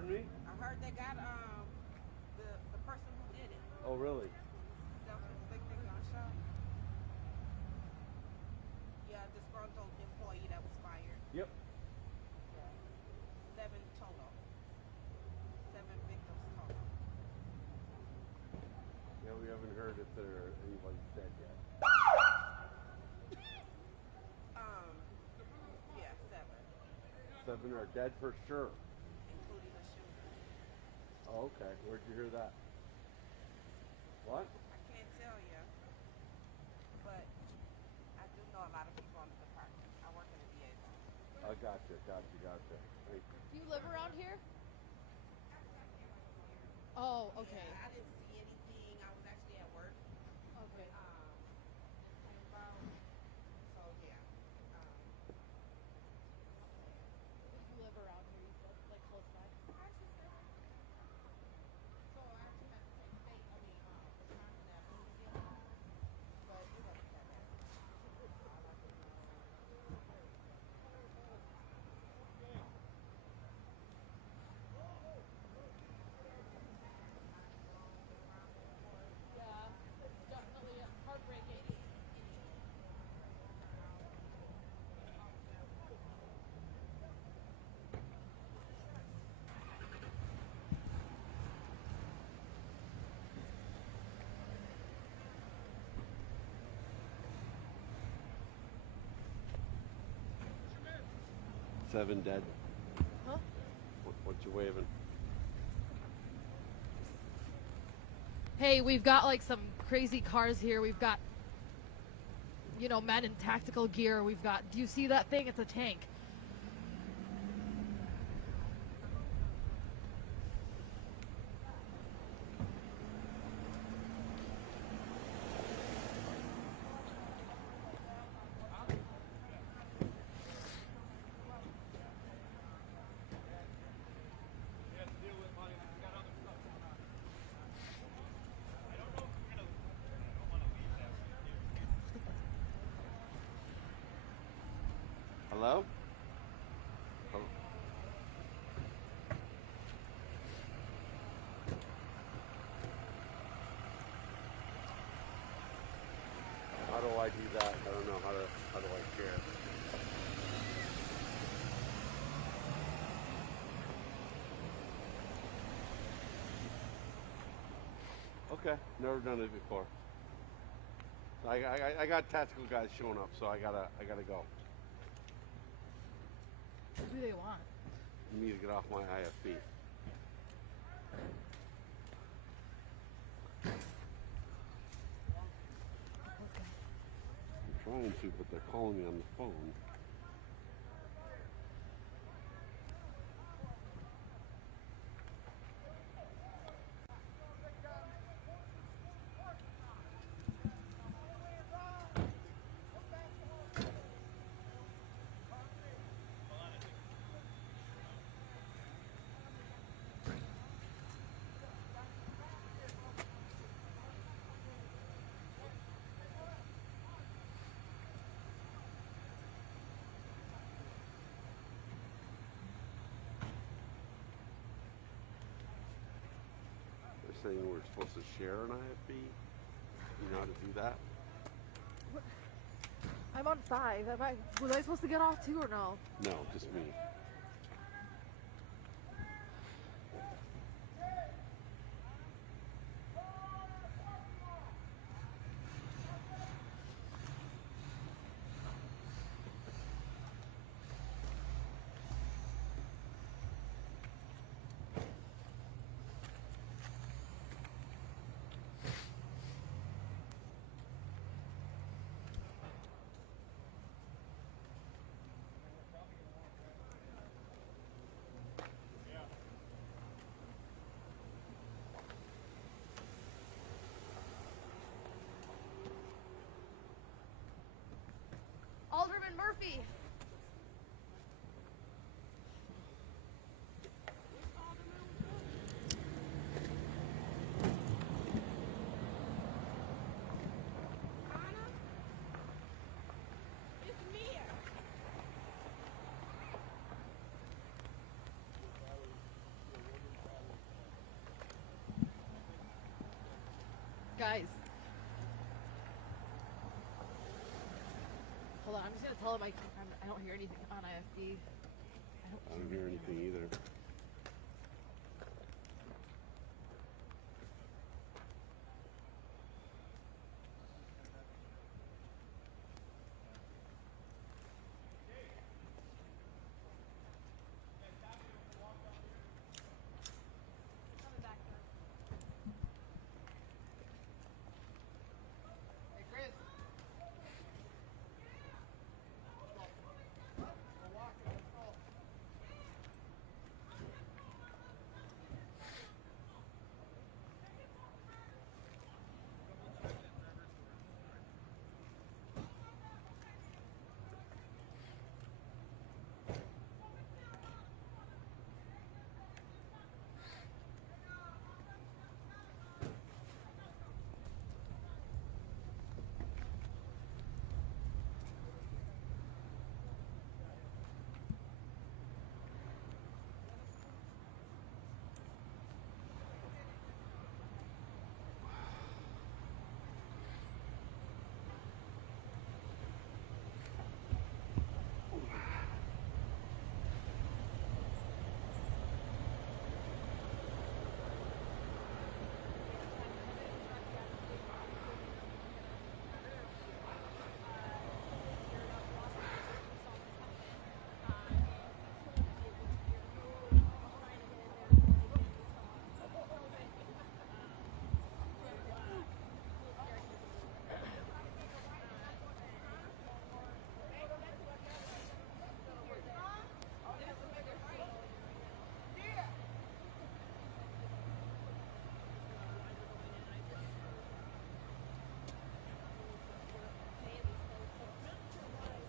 Pardon me? I heard they got the person who did it. Oh, really? Self-inflicted gunshot. Yeah, disgruntled employee that was fired. Yep. Yeah. 7 total. 7 victims total. Yeah, we haven't heard if there anybody's dead yet. Yeah, 7. 7 are dead for sure. Including the shooter. Oh, okay. Where'd you hear that? What? I can't tell you, but I do know a lot of people in the department. I work in the DA's office. I gotcha. Thank you. Do you live around here? Oh, okay. Yeah, I didn't see anything. I was actually at work. Okay. So yeah. You live around here, you said, like close by. So I actually had to take state, Wisconsin Avenue, but it wasn't that bad. All I could Yeah, it's definitely heartbreaking. Seven dead. Huh? What you waving? Hey, we've got like some crazy cars here. We've got, men in tactical gear. We've got, do you see that thing? It's a tank. Hello? Hello? How do I do that? I don't know how do I share. Okay, never done it before. I got tactical guys showing up, so I gotta go. What do they want? Me to get off my IFB. I'm trying to, but they're calling me on the phone. They're saying we're supposed to share an IFB. You know how to do that? What? I'm on 5. Was I supposed to get off too or no? No, just me. Alderman Murphy. Guys. Hold on, I'm just gonna tell him I don't hear anything on IFB. I don't hear anything either. Hey, Chris.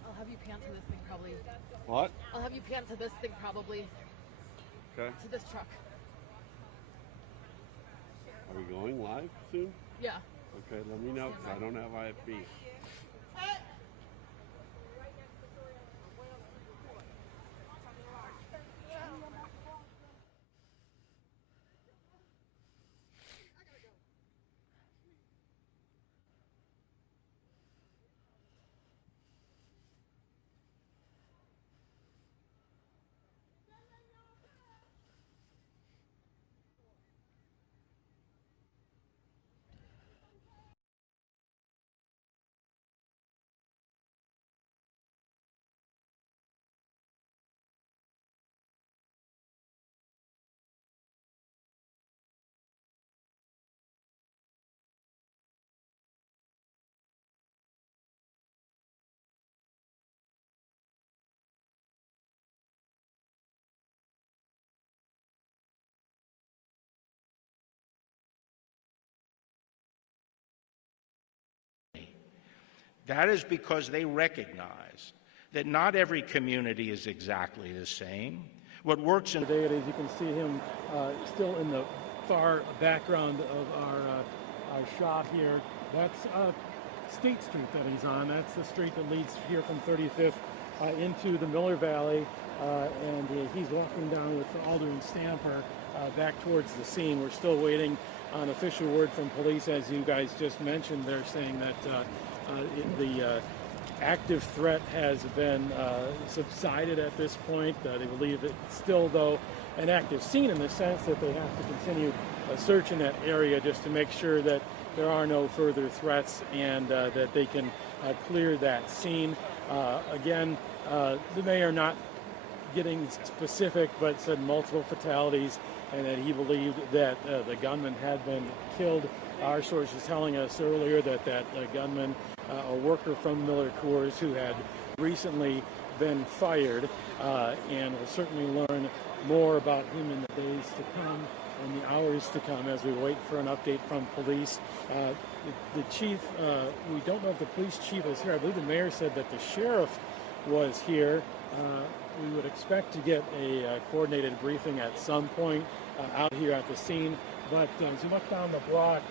I'll have you pan to this thing probably. What? I'll have you pan to this thing probably. Okay. To this truck. Are we going live soon? Yeah. Okay, let me know because I don't have IFB. That is because they recognize that not every community is exactly the same. What works in today, as you can see him still in the far background of our shot here. That's State Street that he's on. That's the street that leads here from 35th into the Miller Valley, and he's walking down with Alderman Stamper back towards the scene. We're still waiting on official word from police, as you guys just mentioned. They're saying that the active threat has been subsided at this point. They believe it's still, though, an active scene in the sense that they have to continue a search in that area just to make sure that there are no further threats and that they can clear that scene. Again, the mayor not getting specific, but said multiple fatalities, and that he believed that the gunman had been killed. Our source was telling us earlier that gunman, a worker from Miller Coors who had recently been fired, and we'll certainly learn more about him in the days to come and the hours to come as we wait for an update from police. The chief, we don't know if the police chief is here. I believe the mayor said that the sheriff was here. We would expect to get a coordinated briefing at some point out here at the scene. But as you look down the block,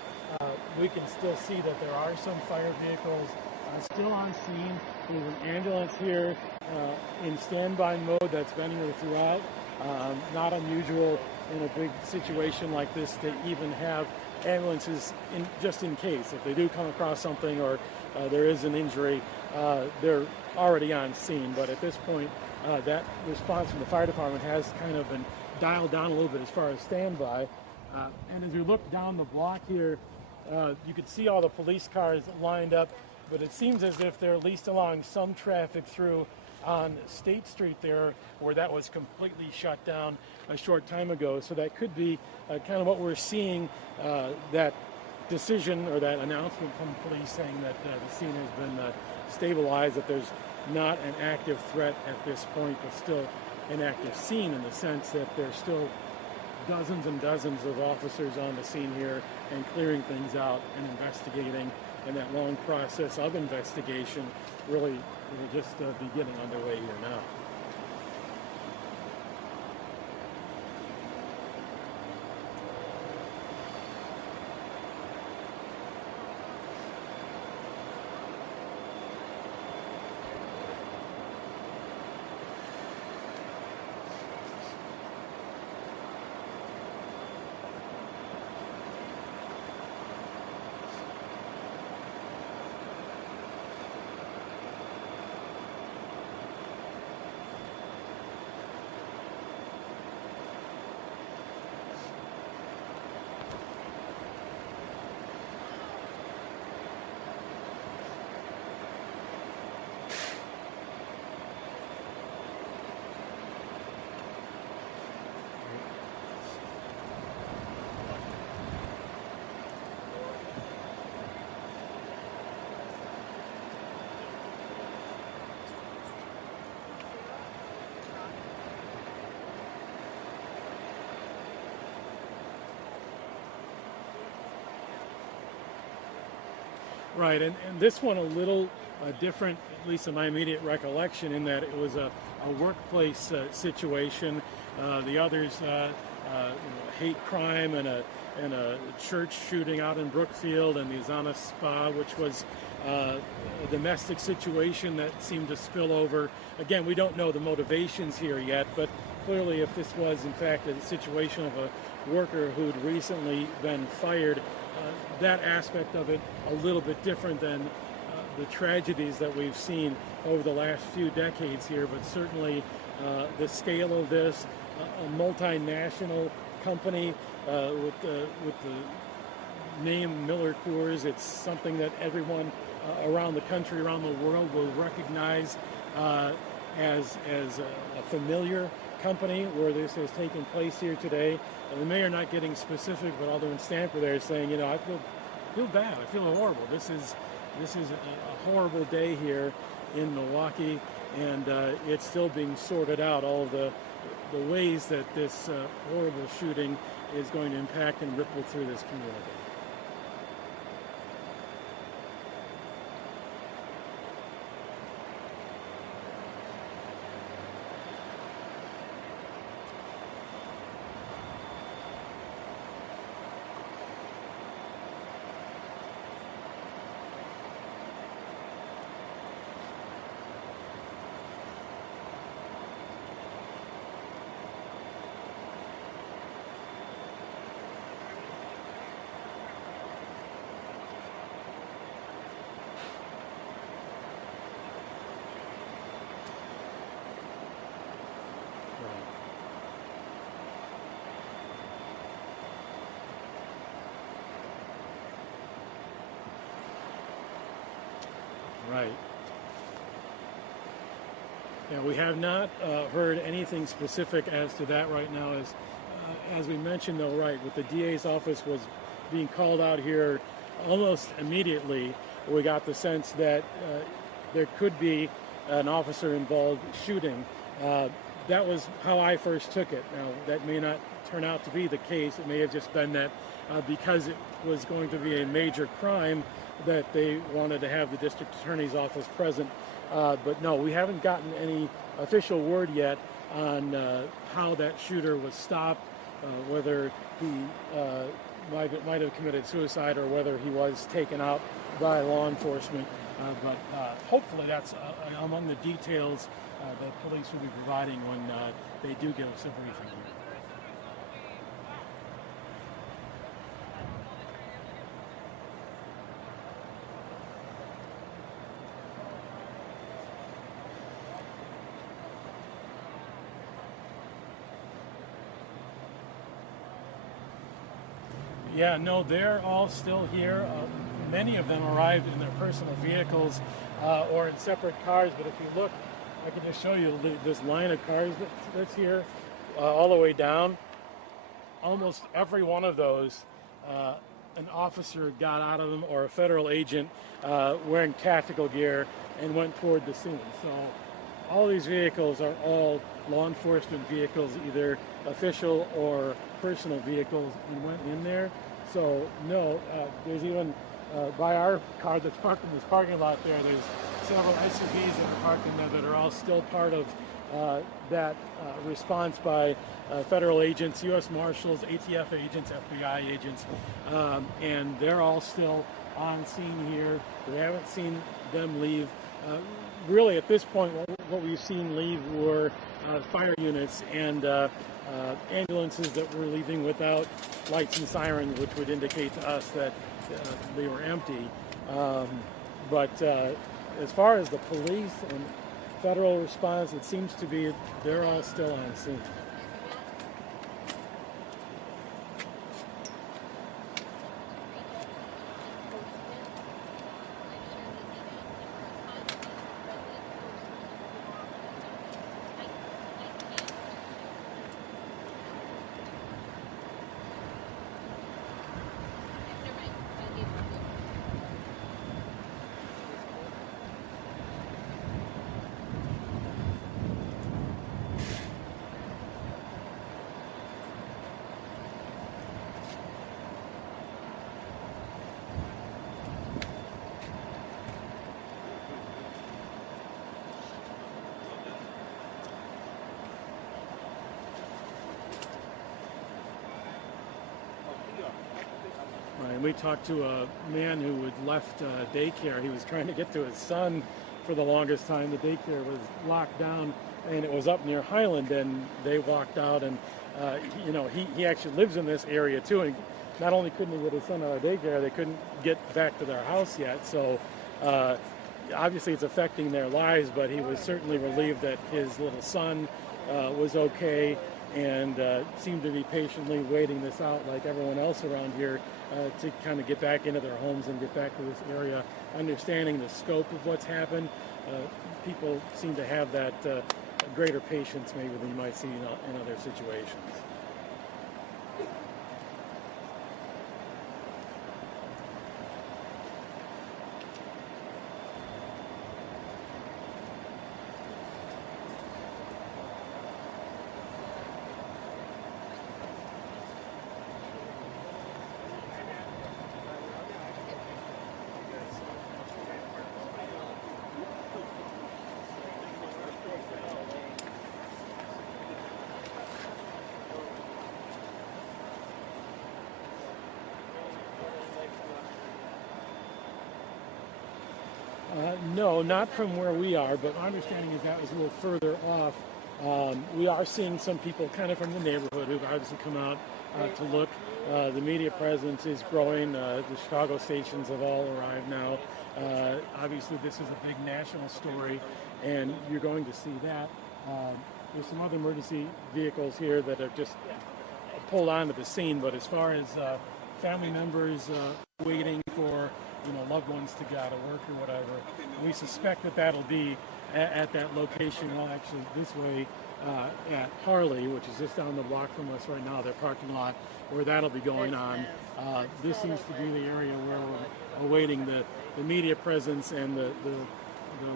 we can still see that there are some fire vehicles still on scene. There's an ambulance here in standby mode that's been here throughout. Not unusual in a big situation like this to even have ambulances just in case. If they do come across something or there is an injury, they're already on scene. But at this point, that response from the fire department has kind of been dialed down a little bit as far as standby. And as we look down the block here, you can see all the police cars lined up, but it seems as if they're at least allowing some traffic through on State Street there, where that was completely shut down a short time ago. So that could be kind of what we're seeing, that decision or that announcement from police saying that the scene has been stabilized, that there's not an active threat at this point, but still an active scene in the sense that there's still dozens and dozens of officers on the scene here and clearing things out and investigating, and that long process of investigation really will just be getting underway here now. Right, and this one a little different, at least in my immediate recollection, in that it was a workplace situation. The others, hate crime and a church shooting out in Brookfield, and the Azana Spa, which was a domestic situation that seemed to spill over. Again, we don't know the motivations here yet, but clearly if this was in fact a situation of a worker who'd recently been fired, that aspect of it a little bit different than the tragedies that we've seen over the last few decades here, but certainly the scale of this, a multinational company with the name Miller Coors, it's something that everyone around the country, around the world will recognize as a familiar company where this has taken place here today. The mayor not getting specific, but Alderman Stamper there is saying, I feel bad. I feel horrible. This is a horrible day here in Milwaukee, and it's still being sorted out. All of the ways that this horrible shooting is going to impact and ripple through this community. Right. Yeah, we have not heard anything specific as to that right now. As we mentioned, though, right, with the DA's office was being called out here almost immediately, we got the sense that there could be an officer-involved shooting. That was how I first took it. Now, that may not turn out to be the case. It may have just been that because it was going to be a major crime, that they wanted to have the district attorney's office present. But no, we haven't gotten any official word yet on how that shooter was stopped, whether he might have committed suicide or whether he was taken out by law enforcement. But hopefully that's among the details that police will be providing when they do give us a briefing. Yeah, no, they're all still here. Many of them arrived in their personal vehicles or in separate cars. But if you look, I can just show you this line of cars that's here all the way down. Almost every one of those, an officer got out of them or a federal agent wearing tactical gear and went toward the scene. So all these vehicles are all law enforcement vehicles, either official or personal vehicles, and went in there. So no, there's even by our car that's parked in this parking lot there's several SUVs that are parked in there that are all still part of that response by federal agents, U.S. Marshals, ATF agents, FBI agents, and they're all still on scene here. We haven't seen them leave. Really, at this point, what we've seen leave were fire units and ambulances that were leaving without lights and sirens, which would indicate to us that they were empty. But as far as the police and federal response, it seems to be they're all still on scene. And we talked to a man who had left daycare. He was trying to get to his son for the longest time. The daycare was locked down, and it was up near Highland, and they walked out. And he actually lives in this area too. And not only couldn't he get his son out of daycare, they couldn't get back to their house yet. So obviously it's affecting their lives, but he was certainly relieved that his little son was okay, and seemed to be patiently waiting this out like everyone else around here to kind of get back into their homes and get back to this area, understanding the scope of what's happened. People seem to have that greater patience maybe than you might see in other situations. No, not from where we are, but my understanding is that was a little further off. We are seeing some people kind of from the neighborhood who've obviously come out to look. The media presence is growing. The Chicago stations have all arrived now. Obviously, this is a big national story, and you're going to see that. There's some other emergency vehicles here that are just pulled onto the scene, but as far as family members waiting for loved ones to get out of work or whatever, we suspect that that'll be at that location. Well, actually, this way at Harley, which is just down the block from us right now, their parking lot, where that'll be going on. This seems to be the area where we're awaiting the media presence and the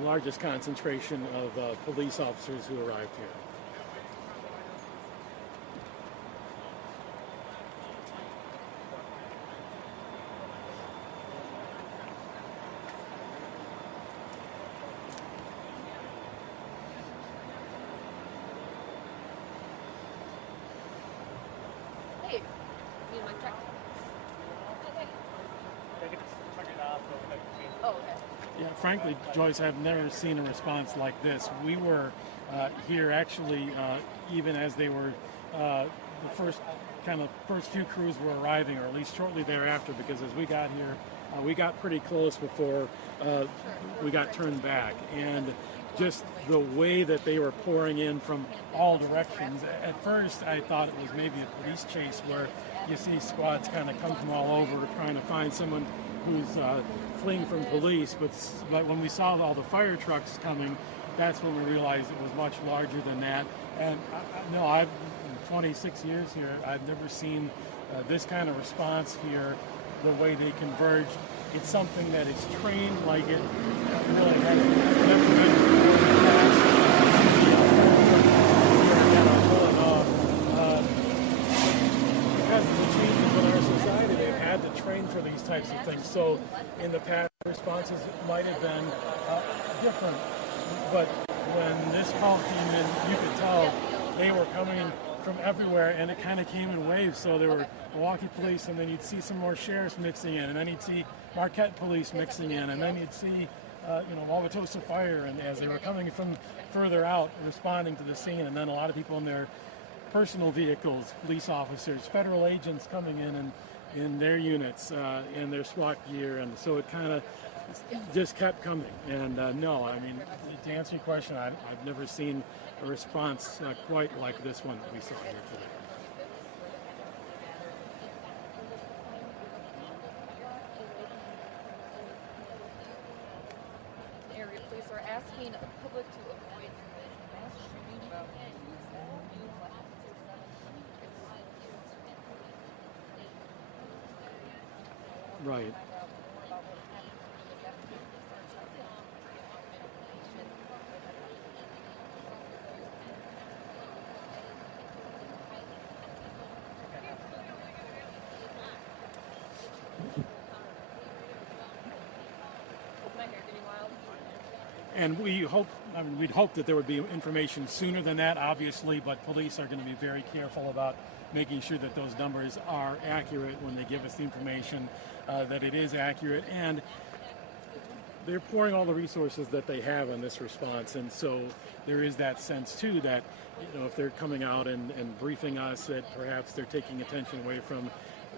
largest concentration of police officers who arrived here. Yeah, frankly, Joyce, I've never seen a response like this. We were here actually even as they were the first few crews were arriving, or at least shortly thereafter, because as we got here, we got pretty close before we got turned back. And just the way that they were pouring in from all directions. At first, I thought it was maybe a police chase where you see squads kind of come from all over trying to find someone who's fleeing from police. But when we saw all the fire trucks coming, that's when we realized it was much larger than that. And no, I've in 26 years here, I've never seen this kind of response here, the way they converged. It's something that is trained like it really has never been before in the past. Because of the changes in our society, they've had to train for these types of things. So in the past, responses might have been different. But when this call came in, you could tell they were coming from everywhere, and it kind of came in waves. So there were Milwaukee police, and then you'd see some more sheriffs mixing in, and then you'd see Marquette police mixing in, and then you'd see Wauwatosa Fire, and as they were coming from further out, responding to the scene, and then a lot of people in their personal vehicles, police officers, federal agents coming in their units, in their SWAT gear, and so it kind of just kept coming. And no, I mean, to answer your question, I've never seen a response quite like this one that we saw here today. Area police are asking the public to avoid mass shooting about Right. And we'd hope that there would be information sooner than that, obviously, but police are going to be very careful about making sure that those numbers are accurate when they give us the information, that it is accurate. And they're pouring all the resources that they have on this response. And so there is that sense, too, that if they're coming out and briefing us, that perhaps they're taking attention away from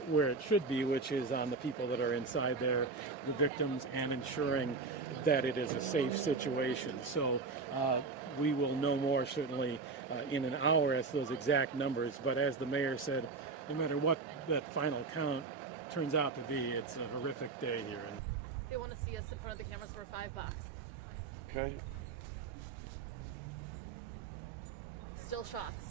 where it should be, which is on the people that are inside there, the victims, and ensuring that it is a safe situation. So we will know more certainly in an hour as to those exact numbers. But as the mayor said, no matter what that final count turns out to be, it's a horrific day here. They want to see us in front of the cameras for $5. Okay. Still shots.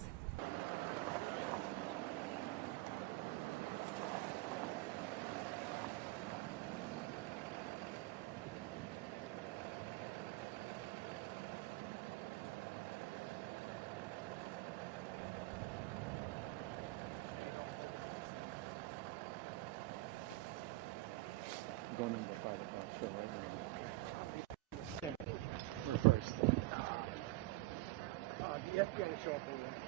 Going into the 5 o'clock show right now. We're first. The FBI will show up over there.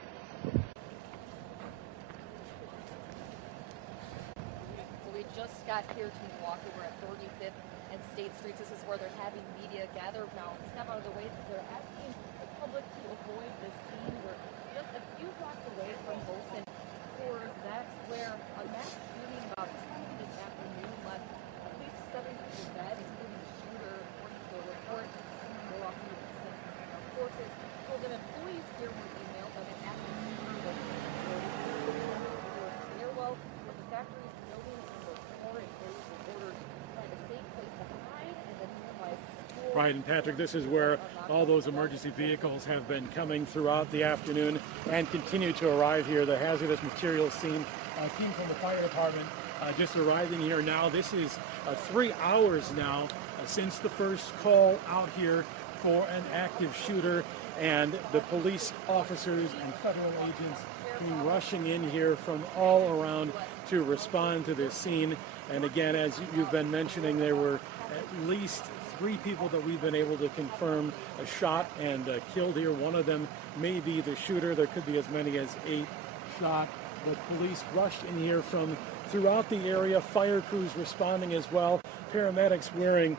So we just got here to Milwaukee. We're at 35th and State Street. This is where they're having media gather now. Step out of the way. They're asking the public to avoid this scene. We're just a few blocks away from Molson Coors. That's where a mass shooting about 2 this afternoon left at least 7 people dead, including the shooter, according to the report. Milwaukee forces told that employees here were emailed by the active shooter stairwell with the factory's building and the pouring days were ordered to find a safe place to hide and then nearby school. Right, and Patrick, this is where all those emergency vehicles have been coming throughout the afternoon and continue to arrive here. The hazardous materials team from the fire department just arriving here now. This is 3 hours now since the first call out here for an active shooter, and the police officers and federal agents came rushing in here from all around to respond to this scene. And again, as you've been mentioning, there were at least 3 people that we've been able to confirm shot and killed here. One of them may be the shooter. There could be as many as 8 shot. But police rushed in here from throughout the area, fire crews responding as well, paramedics wearing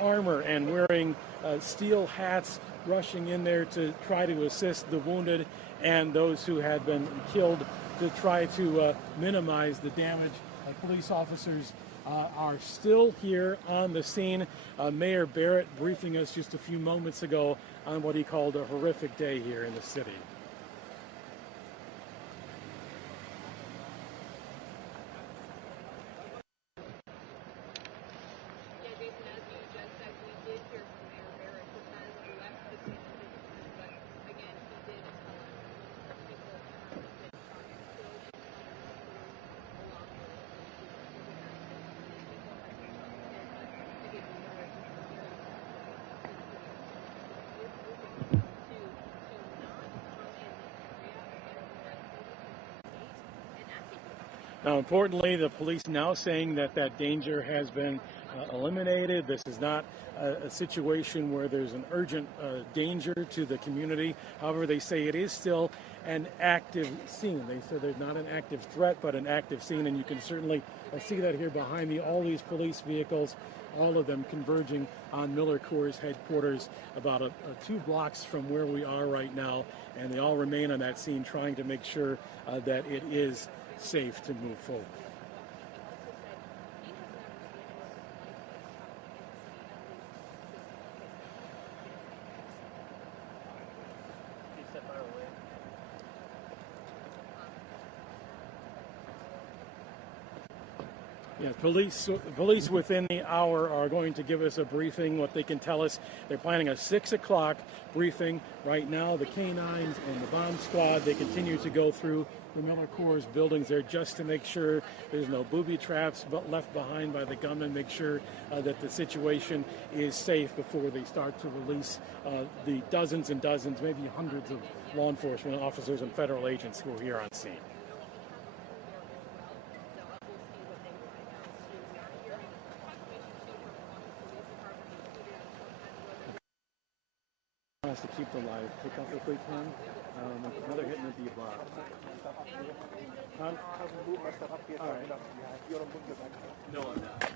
armor and wearing steel hats, rushing in there to try to assist the wounded and those who had been killed to try to minimize the damage. Police officers are still here on the scene. Mayor Barrett briefing us just a few moments ago on what he called a horrific day here in the city. Yeah, Jason, as you just said, we did hear from Mayor Barrett, who has left the scene of the incident, but again, he did tell us that people have been shot and killed and along the way. Now, importantly, the police now saying that that danger has been eliminated. This is not a situation where there's an urgent danger to the community. However, they say it is still an active scene. They said there's not an active threat, but an active scene, and you can certainly see that here behind me. All these police vehicles, all of them converging on Miller Coors headquarters about 2 blocks from where we are right now, and they all remain on that scene trying to make sure that it is safe to move forward. Yeah, police within the hour are going to give us a briefing. What they can tell us, they're planning a 6 o'clock briefing. Right now, the canines and the bomb squad, they continue to go through the Miller Coors buildings there just to make sure there's no booby traps left behind by the gunmen, make sure that the situation is safe before they start to release the dozens and dozens, maybe hundreds of law enforcement officers and federal agents who are here on scene. Us to keep the live pickup if we can. Another hit in the D-block. Huh? All right. No, I'm not.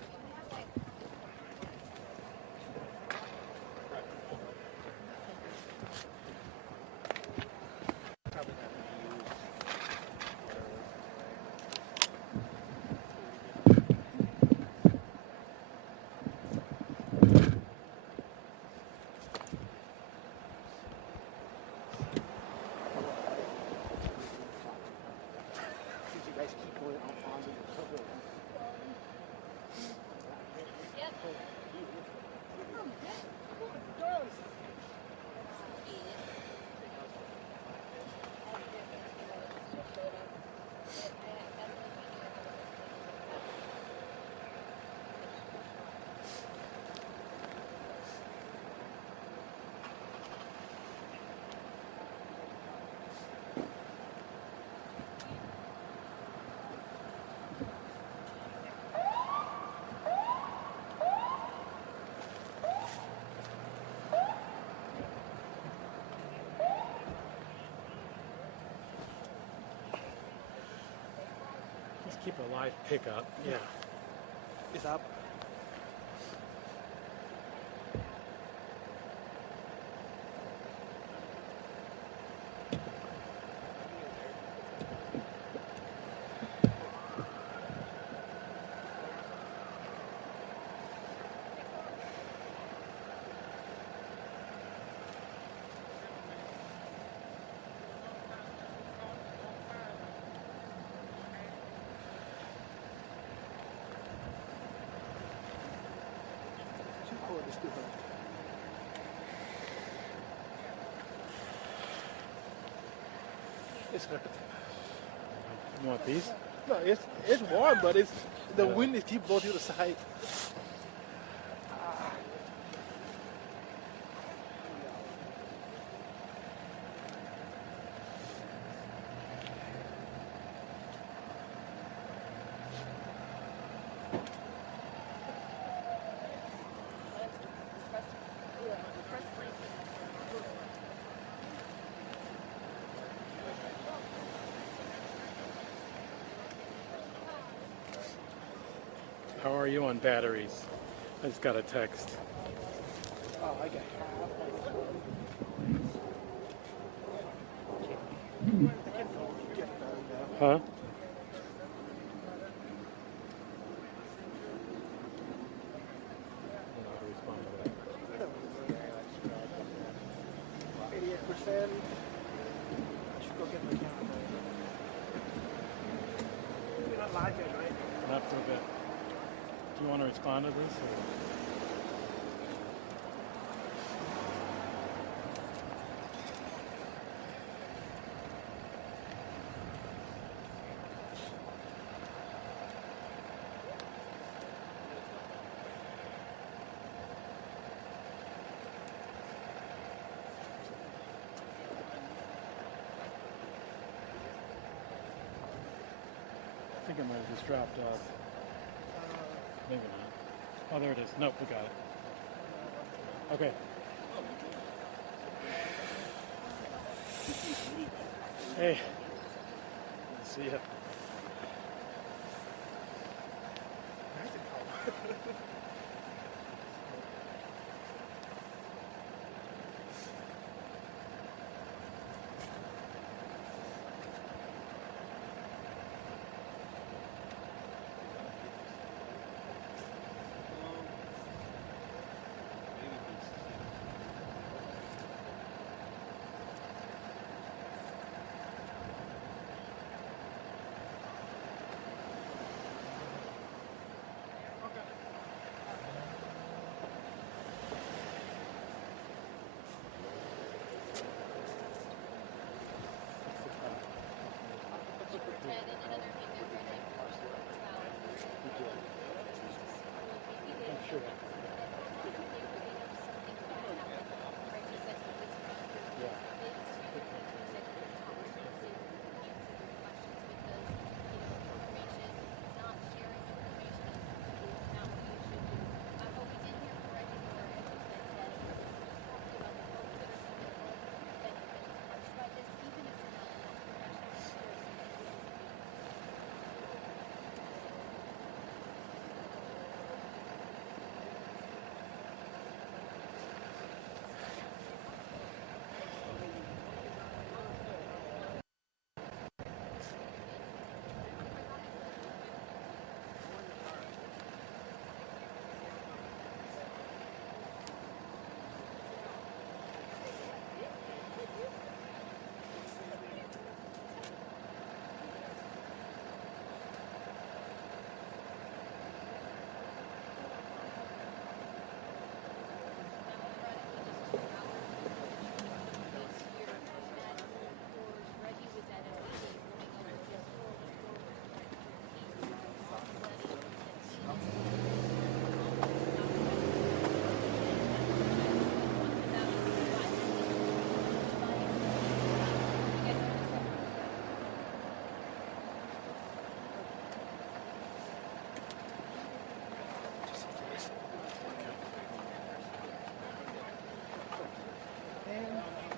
Let's keep a live pickup. Yeah. It's up. It's hurt. You want these? No, it's warm, but it's the wind is keep blowing to the side. How are you on batteries? I just got a text. Oh, I get Huh? Not so good. Do you want to respond to this? Or? I think it might have just dropped off. Maybe not. Oh, there it is. Nope, we got it. Okay. Hey. See ya. Sure.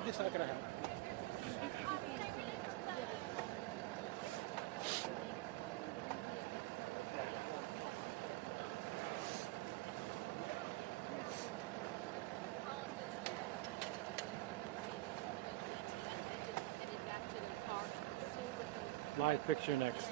It's not gonna happen. Live picture next.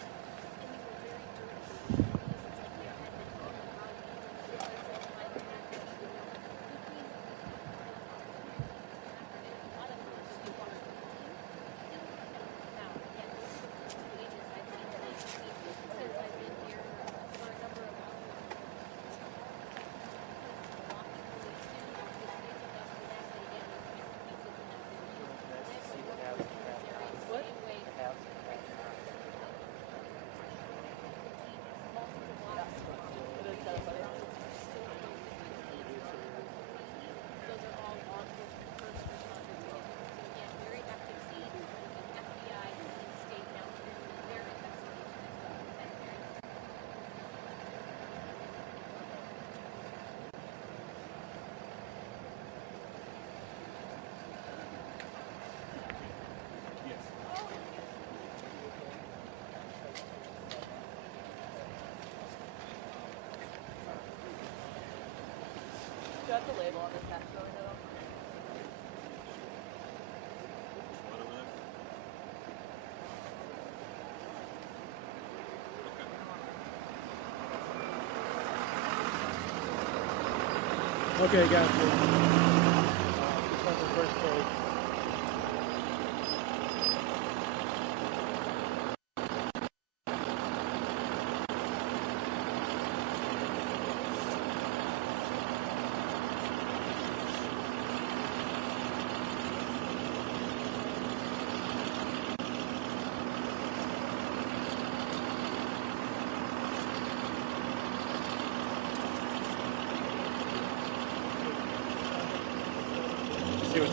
Do you have the label on this actually, though? Okay, got you. This one's the first page.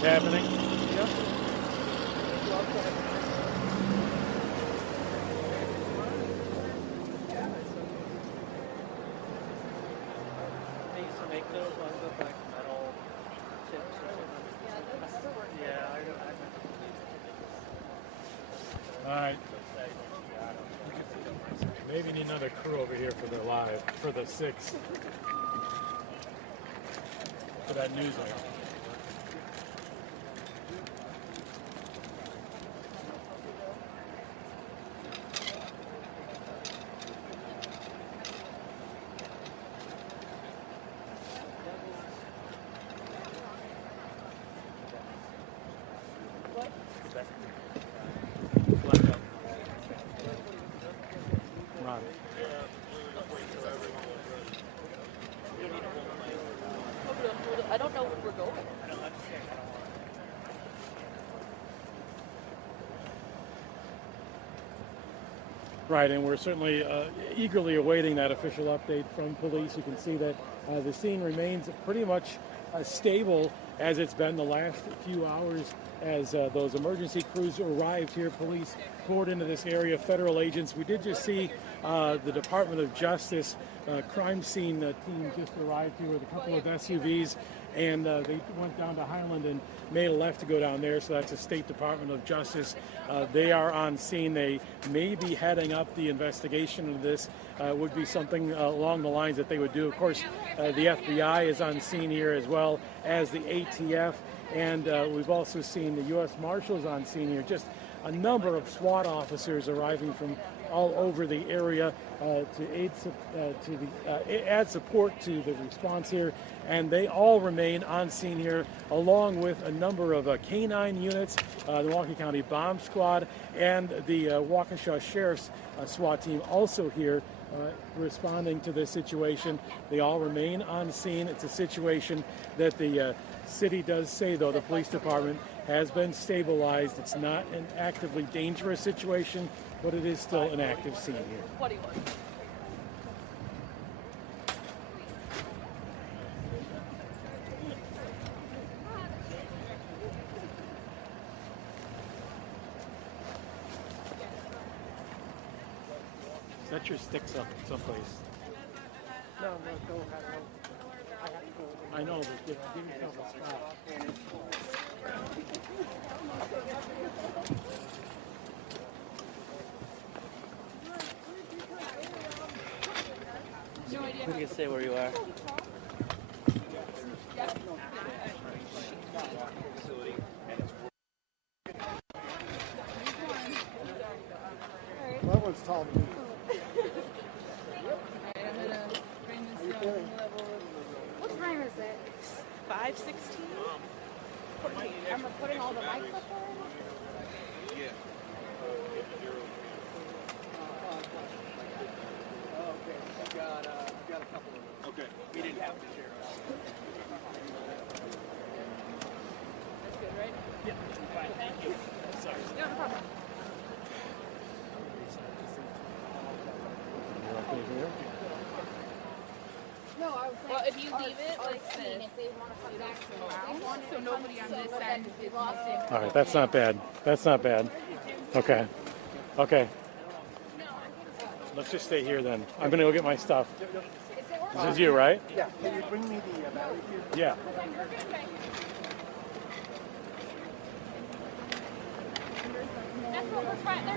happening. Yep. They used to make those ones with like metal tips or something. Yeah, I remember. All right. Maybe need another crew over here for the live, for the 6th. For that news item. Ron. I don't know when we're going. Right, and we're certainly eagerly awaiting that official update from police. You can see that the scene remains pretty much stable as it's been the last few hours as those emergency crews arrived here. Police poured into this area, federal agents. We did just see the Department of Justice crime scene team just arrived here with a couple of SUVs, and they went down to Highland and made a left to go down there, so that's the State Department of Justice. They are on scene. They may be heading up the investigation of this. Would be something along the lines that they would do. Of course, the FBI is on scene here as well as the ATF, and we've also seen the U.S. Marshals on scene here. Just a number of SWAT officers arriving from all over the area to add support to the response here, and they all remain on scene here, along with a number of canine units, the Milwaukee County Bomb Squad, and the Waukesha Sheriff's SWAT team also here responding to this situation. They all remain on scene. It's a situation that the city does say, though, the police department has been stabilized. It's not an actively dangerous situation, but it is still an active scene here. 21. Set your sticks up someplace. No, go ahead. I know, but give yourself a spot. You can say where you are. That one's tall to me. What time is it? 5:16. I'm putting all the lights up already? Okay, I've got a couple of those. Okay. We didn't have to share. That's good, right? Yeah, fine. Thank you. Sorry. No, no problem. You're okay here? No, I was saying. Well, if you leave it like scene, this, if they want to come back around. So nobody on this end is missing. All right, that's not bad. That's not bad. Okay. Okay. Let's just stay here then. I'm going to go get my stuff. This is you, right? Yeah. Can you bring me the battery here? Yeah. that's what we're trying.